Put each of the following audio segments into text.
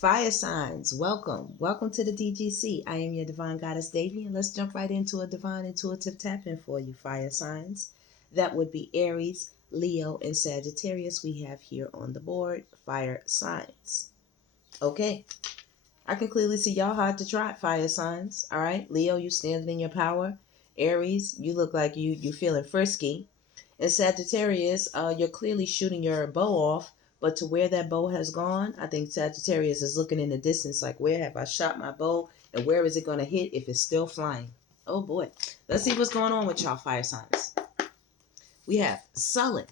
Fire signs, welcome. Welcome to the DGC. I am your divine goddess, Devi, and let's jump right into a divine intuitive tap-in for you, fire signs. That would be Aries, Leo, and Sagittarius we have here on the board, fire signs. Okay, I can clearly see y'all hard to try, fire signs. All right, Leo, you standing in your power. Aries, you look like you feeling frisky. And Sagittarius, you're clearly shooting your bow off, but to where that bow has gone, I think Sagittarius is looking in the distance like, where have I shot my bow and where is it going to hit if it's still flying? Oh boy. Let's see what's going on with y'all fire signs. We have sullen.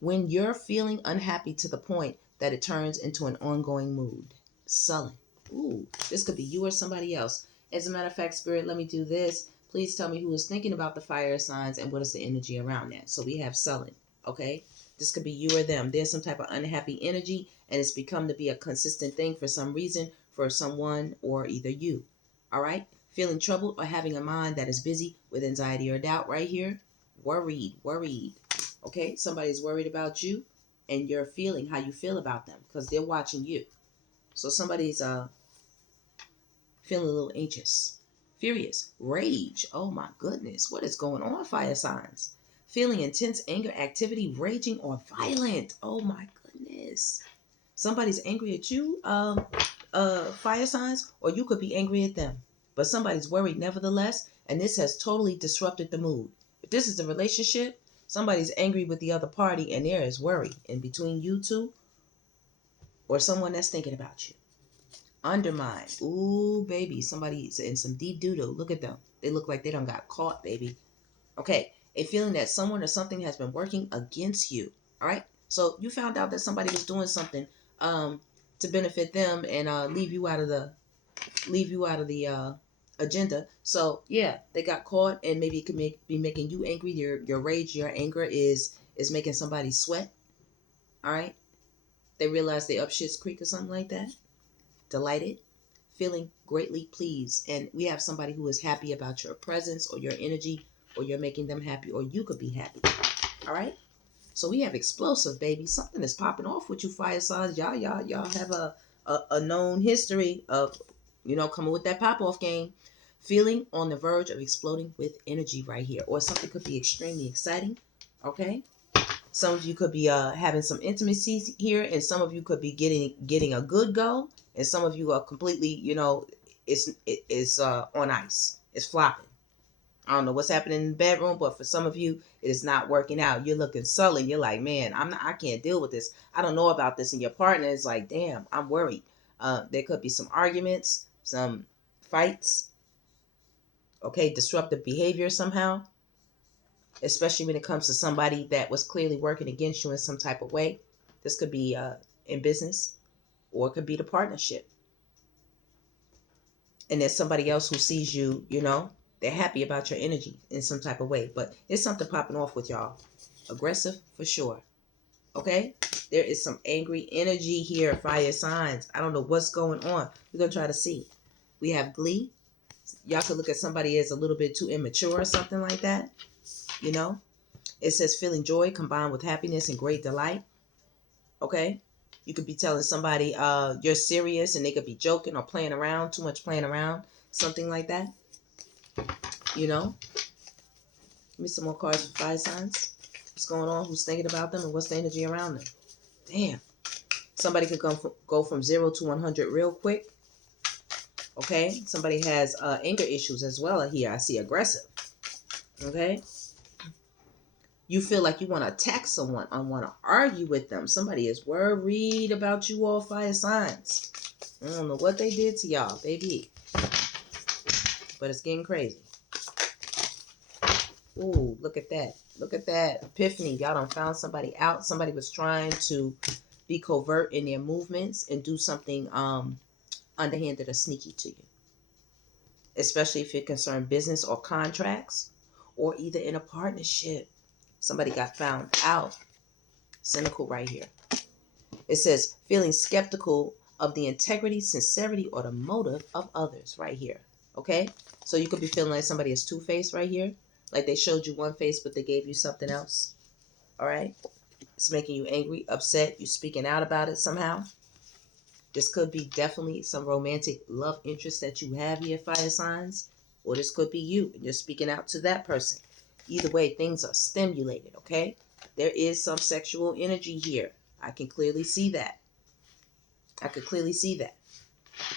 When you're feeling unhappy to the point that it turns into an ongoing mood. Sullen. Ooh, this could be you or somebody else. As a matter of fact, Spirit, let me do this. Please tell me who is thinking about the fire signs and what is the energy around that. So we have sullen, okay? This could be you or them. There's some type of unhappy energy, and it's become to be a consistent thing for some reason for someone or either you, all right? Feeling troubled or having a mind that is busy with anxiety or doubt right here. Worried. Okay, somebody's worried about you, and you're feeling how you feel about them because they're watching you. So somebody's feeling a little anxious. Furious. Rage. Oh my goodness. What is going on, fire signs? Feeling intense anger, activity, raging, or violent. Oh my goodness. Somebody's angry at you, fire signs, or you could be angry at them. But somebody's worried nevertheless, and this has totally disrupted the mood. If this is a relationship, somebody's angry with the other party, and there is worry in between you two or someone that's thinking about you. Undermine. Ooh, baby. Somebody's in some deep doo-doo. Look at them. They look like they done got caught, baby. Okay. A feeling that someone or something has been working against you. All right. So you found out that somebody was doing something to benefit them and leave you out of the agenda. So yeah, they got caught, and maybe it could be making you angry. Your rage, your anger is making somebody sweat. All right. They realize they up shit's creek or something like that. Delighted, feeling greatly pleased. And we have somebody who is happy about your presence or your energy, or you're making them happy, or you could be happy. All right. So we have explosive, baby. Something is popping off with you, fire signs. Y'all have a known history of, coming with that pop off game. Feeling on the verge of exploding with energy right here, or something could be extremely exciting. Okay. Some of you could be having some intimacy here, and some of you could be getting a good go, and some of you are completely, it's on ice. It's flopping. I don't know what's happening in the bedroom, but for some of you, it is not working out. You're looking sullen. You're like, man, I can't deal with this. I don't know about this, and your partner is like, damn, I'm worried. There could be some arguments, some fights. Okay, disruptive behavior somehow, especially when it comes to somebody that was clearly working against you in some type of way. This could be in business, or it could be the partnership. And there's somebody else who sees you, they're happy about your energy in some type of way. But there's something popping off with y'all. Aggressive for sure. Okay? There is some angry energy here, fire signs. I don't know what's going on. We're going to try to see. We have glee. Y'all could look at somebody as a little bit too immature or something like that. It says feeling joy combined with happiness and great delight. Okay? You could be telling somebody you're serious, and they could be joking or playing around, too much playing around, something like that. Give me some more cards for fire signs. What's going on? Who's thinking about them, and what's the energy around them? Damn. Somebody could go from 0 to 100 real quick. Okay? Somebody has anger issues as well here. I see aggressive. Okay? You feel like you want to attack someone or want to argue with them. Somebody is worried about you, all fire signs. I don't know what they did to y'all, baby. But it's getting crazy. Ooh, look at that. Look at that. Epiphany. Y'all done found somebody out. Somebody was trying to be covert in their movements and do something underhanded or sneaky to you. Especially if it concerns business or contracts, or either in a partnership. Somebody got found out. Cynical right here. It says feeling skeptical of the integrity, sincerity, or the motive of others right here. Okay? So you could be feeling like somebody is two-faced right here. Like they showed you one face, but they gave you something else. All right? It's making you angry, upset. You're speaking out about it somehow. This could be definitely some romantic love interest that you have here, fire signs. Or this could be you, and you're speaking out to that person. Either way, things are stimulated, okay? There is some sexual energy here. I can clearly see that. I could clearly see that.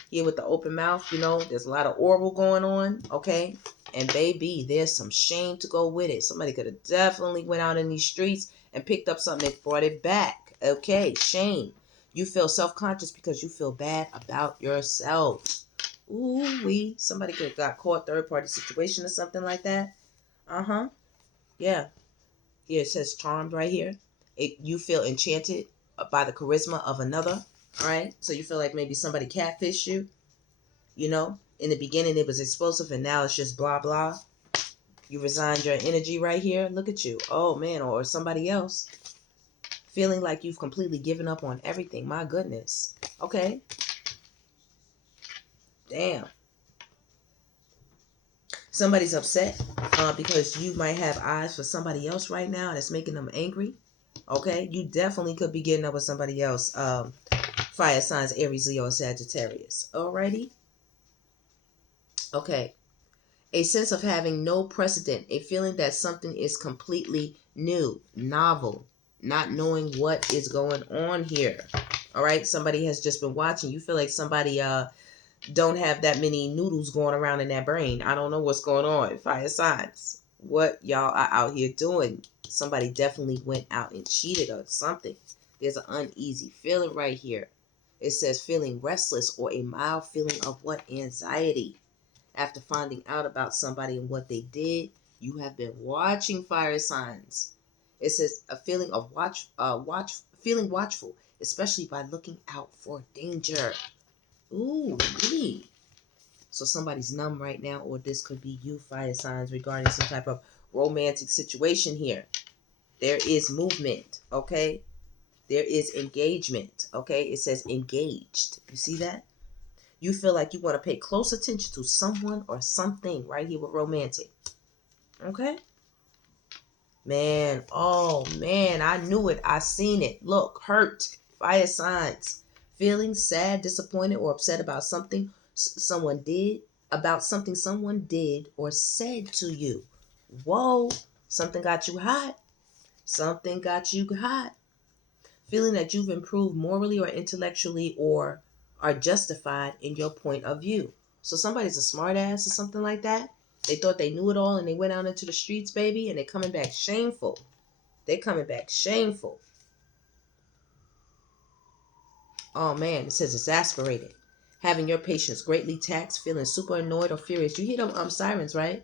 Here with the open mouth, there's a lot of oral going on, okay? And baby, there's some shame to go with it. Somebody could have definitely went out in these streets and picked up something and brought it back. Okay, shame. You feel self-conscious because you feel bad about yourself. Ooh-wee. Somebody could have got caught third-party situation or something like that. Uh-huh. Yeah. Here it says charmed right here. You feel enchanted by the charisma of another. All right. So you feel like maybe somebody catfished you. In the beginning it was explosive and now it's just blah blah. You resigned your energy right here. Look at you. Oh man, or somebody else. Feeling like you've completely given up on everything. My goodness. Okay. Damn. Somebody's upset because you might have eyes for somebody else right now that's making them angry. Okay. You definitely could be getting up with somebody else. Fire signs Aries, Leo, Sagittarius. Alrighty. Okay. A sense of having no precedent, a feeling that something is completely new, novel, not knowing what is going on here. All right, somebody has just been watching. You feel like somebody don't have that many noodles going around in their brain. I don't know what's going on. Fire signs. What y'all are out here doing? Somebody definitely went out and cheated or something. There's an uneasy feeling right here. It says feeling restless or a mild feeling of what? Anxiety. After finding out about somebody and what they did, you have been watching, fire signs. It says a feeling of feeling watchful, especially by looking out for danger. Ooh, wee. So somebody's numb right now, or this could be you, fire signs, regarding some type of romantic situation here. There is movement, okay? There is engagement, okay? It says engaged. You see that? You feel like you want to pay close attention to someone or something right here with romantic. Okay? Man, oh man, I knew it. I seen it. Look, hurt. Fire signs. Feeling sad, disappointed, or upset about something someone did, about something someone did or said to you. Whoa, something got you hot. Something got you hot. Feeling that you've improved morally or intellectually or are justified in your point of view. So somebody's a smart ass or something like that. They thought they knew it all and they went out into the streets, baby, and they're coming back shameful. They're coming back shameful. Oh man, it says exasperated. Having your patience greatly taxed, feeling super annoyed or furious. You hear them sirens, right?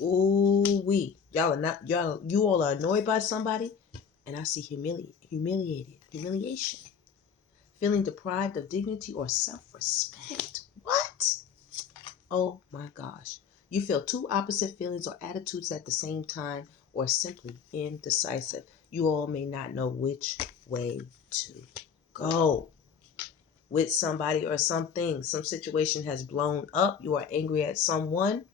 Ooh wee. You all are annoyed by somebody, and I see humiliation. Feeling deprived of dignity or self-respect. What? Oh my gosh. You feel two opposite feelings or attitudes at the same time, or simply indecisive. You all may not know which way to go with somebody or something. Some situation has blown up. You are angry at someone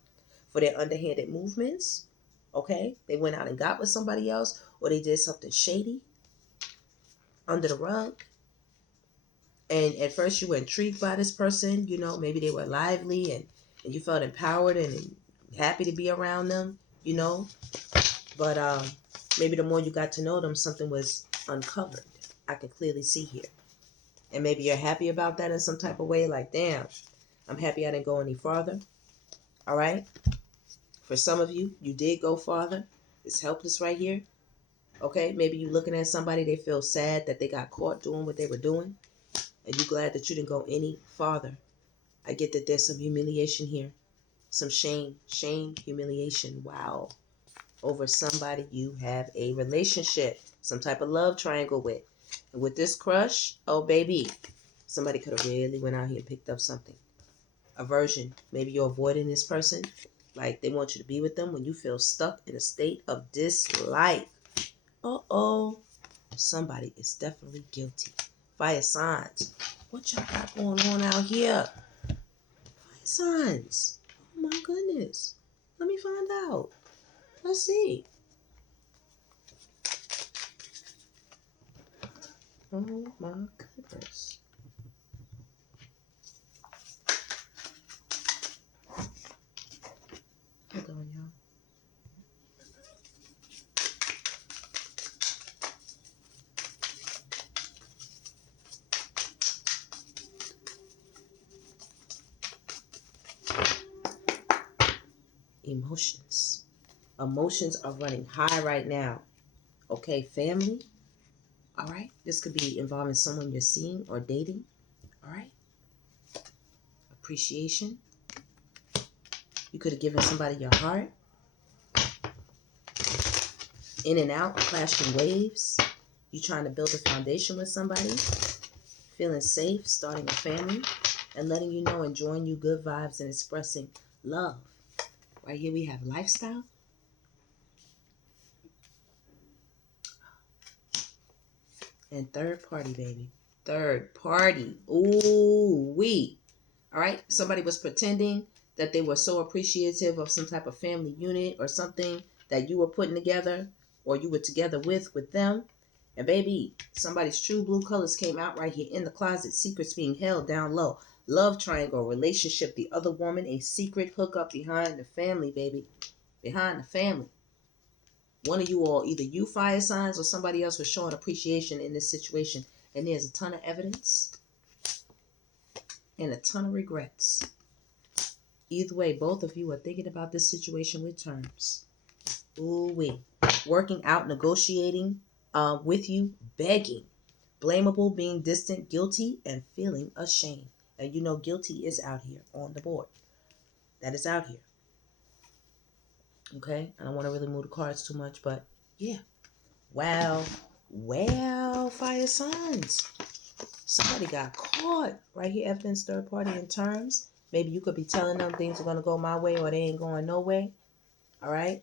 for their underhanded movements. Okay? They went out and got with somebody else, or they did something shady under the rug. And at first you were intrigued by this person, maybe they were lively and you felt empowered and happy to be around them, but maybe the more you got to know them, something was uncovered. I can clearly see here. And maybe you're happy about that in some type of way, like, damn, I'm happy I didn't go any farther. All right? For some of you, you did go farther. It's helpless right here. Okay? Maybe you're looking at somebody, they feel sad that they got caught doing what they were doing. And you're glad that you didn't go any farther. I get that there's some humiliation here. Some shame, humiliation. Wow. Over somebody you have a relationship, some type of love triangle with. And with this crush, oh baby, somebody could have really went out here and picked up something. Aversion. Maybe you're avoiding this person. Like they want you to be with them when you feel stuck in a state of dislike. Uh-oh. Somebody is definitely guilty. Fire signs. What y'all got going on out here? Fire signs. Oh my goodness. Let me find out. Let's see. Oh my goodness. emotions. Emotions are running high right now. Okay, family. All right. This could be involving someone you're seeing or dating. All right. Appreciation. You could have given somebody your heart. In and out, clashing waves. You trying to build a foundation with somebody. Feeling safe, starting a family, and letting you know, enjoying you good vibes and expressing love. Right here we have lifestyle. And third party, baby. Third party. Ooh, we. All right. Somebody was pretending that they were so appreciative of some type of family unit or something that you were putting together or you were together with them. And baby, somebody's true blue colors came out right here in the closet. Secrets being held down low. Love triangle, relationship, the other woman, a secret hookup behind the family, baby. Behind the family. One of you all, either you fire signs or somebody else was showing appreciation in this situation. And there's a ton of evidence and a ton of regrets. Either way, both of you are thinking about this situation with terms. Ooh-wee. Working out, negotiating with you, begging. Blamable, being distant, guilty, and feeling ashamed. And you know guilty is out here on the board. That is out here. Okay? I don't want to really move the cards too much, but yeah. Wow. Well, fire signs. Somebody got caught. Right here, evidence, third party in terms. Maybe you could be telling them things are going to go my way or they ain't going no way. All right?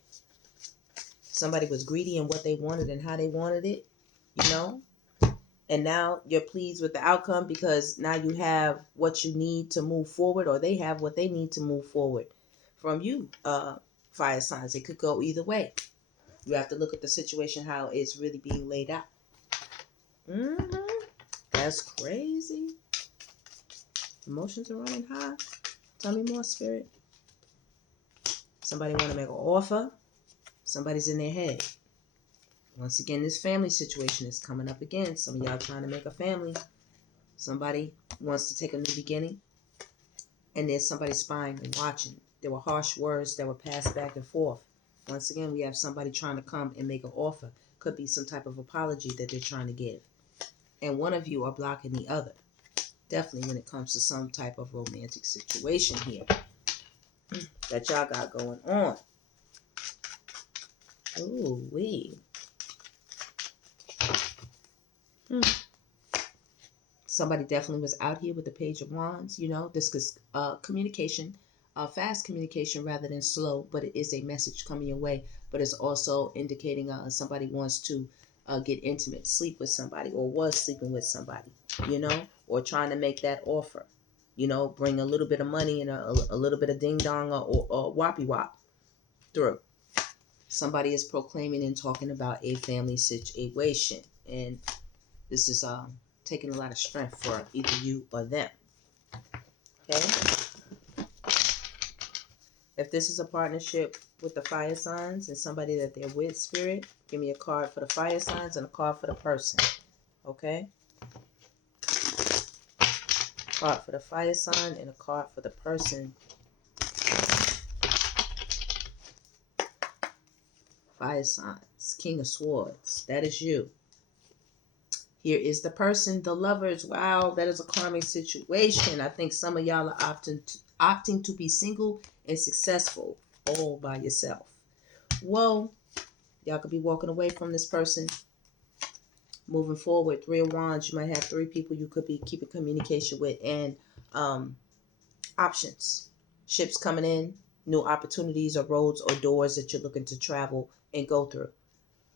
Somebody was greedy in what they wanted and how they wanted it, you know? And now you're pleased with the outcome because now you have what you need to move forward or they have what they need to move forward from you, fire signs. It could go either way. You have to look at the situation, how it's really being laid out. That's crazy. Emotions are running high. Tell me more, Spirit. Somebody want to make an offer. Somebody's in their head. Once again, this family situation is coming up again. Some of y'all trying to make a family. Somebody wants to take a new beginning. And there's somebody spying and watching. There were harsh words that were passed back and forth. Once again, we have somebody trying to come and make an offer. Could be some type of apology that they're trying to give. And one of you are blocking the other. Definitely when it comes to some type of romantic situation here that y'all got going on. Ooh, wee. Somebody definitely was out here with the Page of Wands. You know, this is communication, fast communication rather than slow, but it is a message coming your way. But it's also indicating somebody wants to get intimate, sleep with somebody, or was sleeping with somebody, you know, or trying to make that offer. You know, bring a little bit of money and a little bit of ding dong or whoppy wop through. Somebody is proclaiming and talking about a family situation. And this is taking a lot of strength for either you or them. Okay? If this is a partnership with the fire signs and somebody that they're with, Spirit, give me a card for the fire signs and a card for the person. Okay? Card for the fire sign and a card for the person. Fire signs. King of Swords. That is you. Here is the person, the lovers. Wow, that is a karmic situation. I think some of y'all are opting to be single and successful all by yourself. Whoa. Y'all could be walking away from this person. Moving forward, 3 of Wands, you might have 3 people you could be keeping communication with. And options. Ships coming in, new opportunities or roads or doors that you're looking to travel and go through.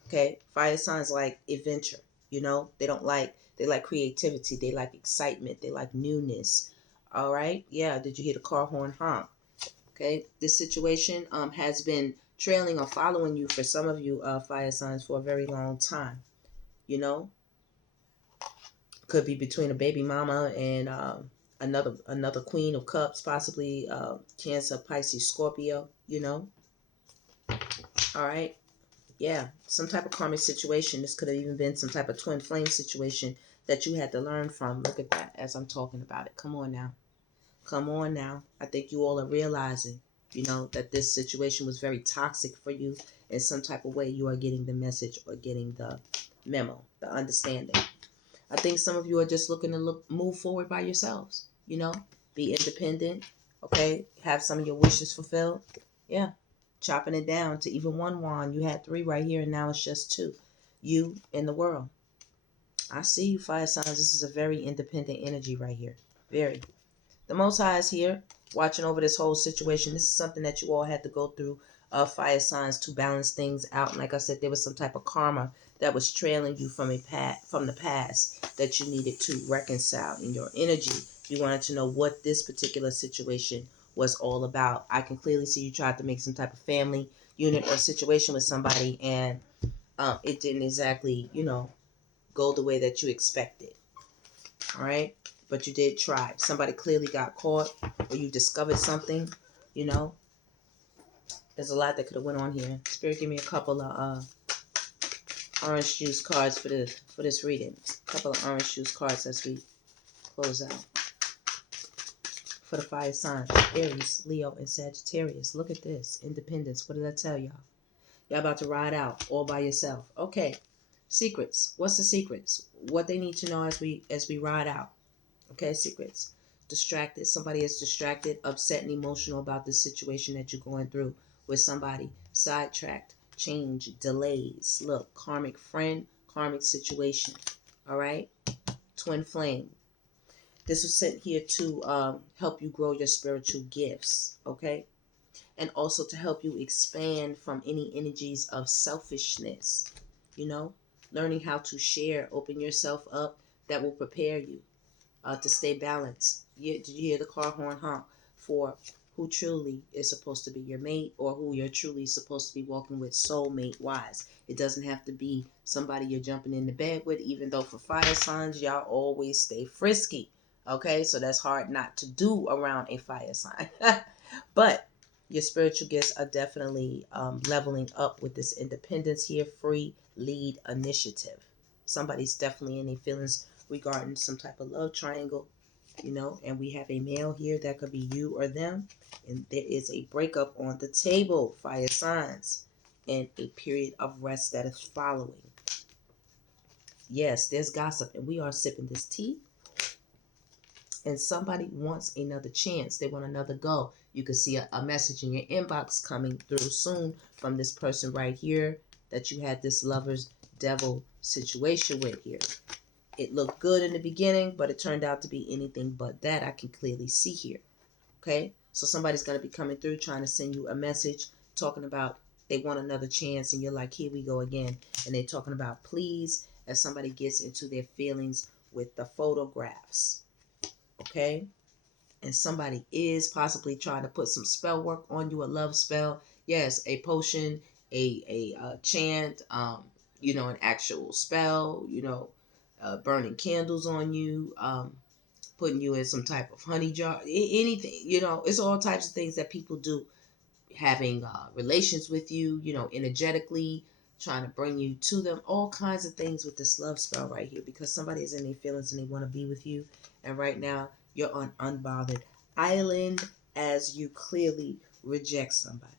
Okay? Fire signs like adventure. You know, they like creativity. They like excitement. They like newness. All right? Yeah, did you hear the car horn honk? Okay? This situation has been trailing or following you for some of you fire signs for a very long time. You know? Could be between a baby mama and another Queen of Cups, possibly Cancer, Pisces, Scorpio, you know? All right? Yeah, some type of karmic situation. This could have even been some type of twin flame situation that you had to learn from. Look at that as I'm talking about it. Come on now. Come on now. I think you all are realizing. You know, that this situation was very toxic for you. In some type of way, you are getting the message or getting the memo, the understanding. I think some of you are just looking to move forward by yourselves. You know, be independent. Okay, have some of your wishes fulfilled. Yeah, chopping it down to even one wand. You had three right here, and now it's just two. You and the world. I see you, fire signs. This is a very independent energy right here. Very. The Most High is here, watching over this whole situation. This is something that you all had to go through, fire signs, to balance things out. And like I said, there was some type of karma that was trailing you from from the past that you needed to reconcile in your energy. You wanted to know what this particular situation was all about. I can clearly see you tried to make some type of family unit or situation with somebody, and it didn't exactly, go the way that you expected. All right, but you did try. Somebody clearly got caught, or you discovered something. You know, there's a lot that could have went on here. Spirit, give me a couple of orange juice cards for this reading. A couple of orange juice cards as we close out for the fire signs: Aries, Leo, and Sagittarius. Look at this, independence. What did I tell y'all? Y'all about to ride out all by yourself. Okay, secrets. What's the secrets? What they need to know as we ride out. Okay, secrets. Distracted. Somebody is distracted, upset, and emotional about the situation that you're going through with somebody. Sidetracked, change, delays. Look, karmic friend, karmic situation. All right? Twin flame. This was sent here to help you grow your spiritual gifts. Okay? And also to help you expand from any energies of selfishness. You know? Learning how to share, open yourself up. That will prepare you to stay balanced. Did you hear the car horn honk for who truly is supposed to be your mate, or who you're truly supposed to be walking with soulmate wise? It doesn't have to be somebody you're jumping into bed with, even though for fire signs, y'all always stay frisky. Okay, so that's hard not to do around a fire sign. But your spiritual gifts are definitely leveling up with this independence here, free lead initiative. Somebody's definitely in their feelings regarding some type of love triangle, and we have a male here that could be you or them, and there is a breakup on the table, fire signs, and a period of rest that is following. Yes, there's gossip, and we are sipping this tea, and somebody wants another chance. They want another go. You can see a message in your inbox coming through soon from this person right here that you had this lover's devil situation with here. It looked good in the beginning, but it turned out to be anything but that. I can clearly see here. Okay? So somebody's going to be coming through trying to send you a message talking about they want another chance, and you're like, here we go again. And they're talking about please, as somebody gets into their feelings with the photographs. Okay? And somebody is possibly trying to put some spell work on you, a love spell. Yes, a potion, a chant, an actual spell, burning candles on you, putting you in some type of honey jar, anything, it's all types of things that people do, having relations with you, energetically, trying to bring you to them, all kinds of things with this love spell right here, because somebody is in their feelings and they want to be with you. And right now, you're on unbothered island as you clearly reject somebody.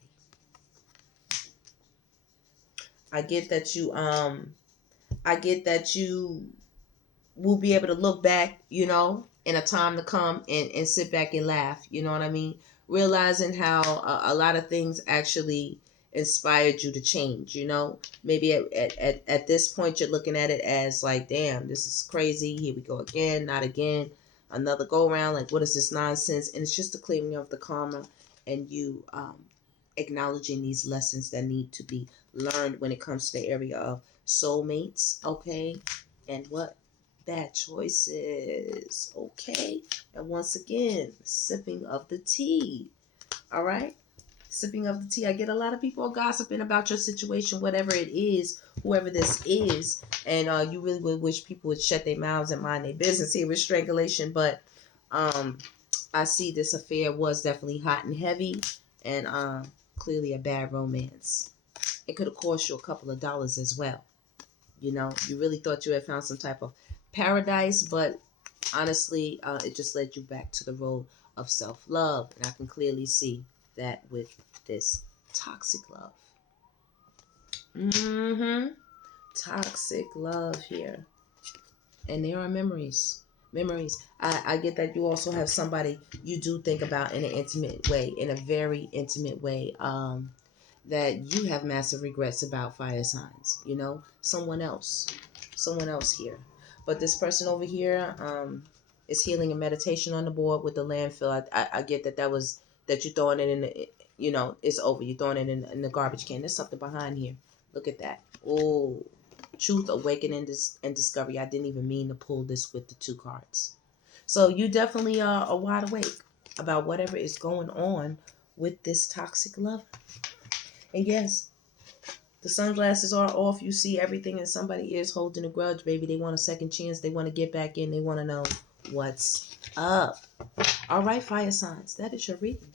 I get that you we'll be able to look back, in a time to come, and sit back and laugh. You know what I mean? Realizing how a lot of things actually inspired you to change, Maybe at this point you're looking at it as like, damn, this is crazy. Here we go again, not again. Another go around. Like, what is this nonsense? And it's just the clearing of the karma, and you acknowledging these lessons that need to be learned when it comes to the area of soulmates, okay? And what bad choices, okay? And once again, sipping of the tea, all right? Sipping of the tea. I get a lot of people gossiping about your situation, whatever it is, whoever this is, and you really would wish people would shut their mouths and mind their business here with strangulation, but I see this affair was definitely hot and heavy, and clearly a bad romance. It could have cost you a couple of dollars as well. You really thought you had found some type of paradise, but honestly, it just led you back to the road of self-love. And I can clearly see that with this toxic love. Mm-hmm. Toxic love here. And there are memories. Memories. I get that you also have somebody you do think about in an intimate way, in a very intimate way, that you have massive regrets about, fire signs. You know, someone else. Someone else here. But this person over here is healing and meditation on the board with the landfill. I get that that you're throwing it in the, it's over. You're throwing it in the garbage can. There's something behind here. Look at that. Oh, truth, awakening, and discovery. I didn't even mean to pull this with the 2 cards. So you definitely are wide awake about whatever is going on with this toxic lover. And yes, the sunglasses are off. You see everything, and somebody is holding a grudge, baby. They want a second chance. They want to get back in. They want to know what's up. All right, fire signs. That is your reading.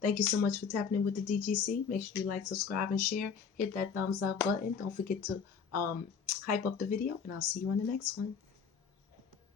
Thank you so much for tapping in with the DGC. Make sure you like, subscribe, and share. Hit that thumbs up button. Don't forget to hype up the video, and I'll see you on the next one.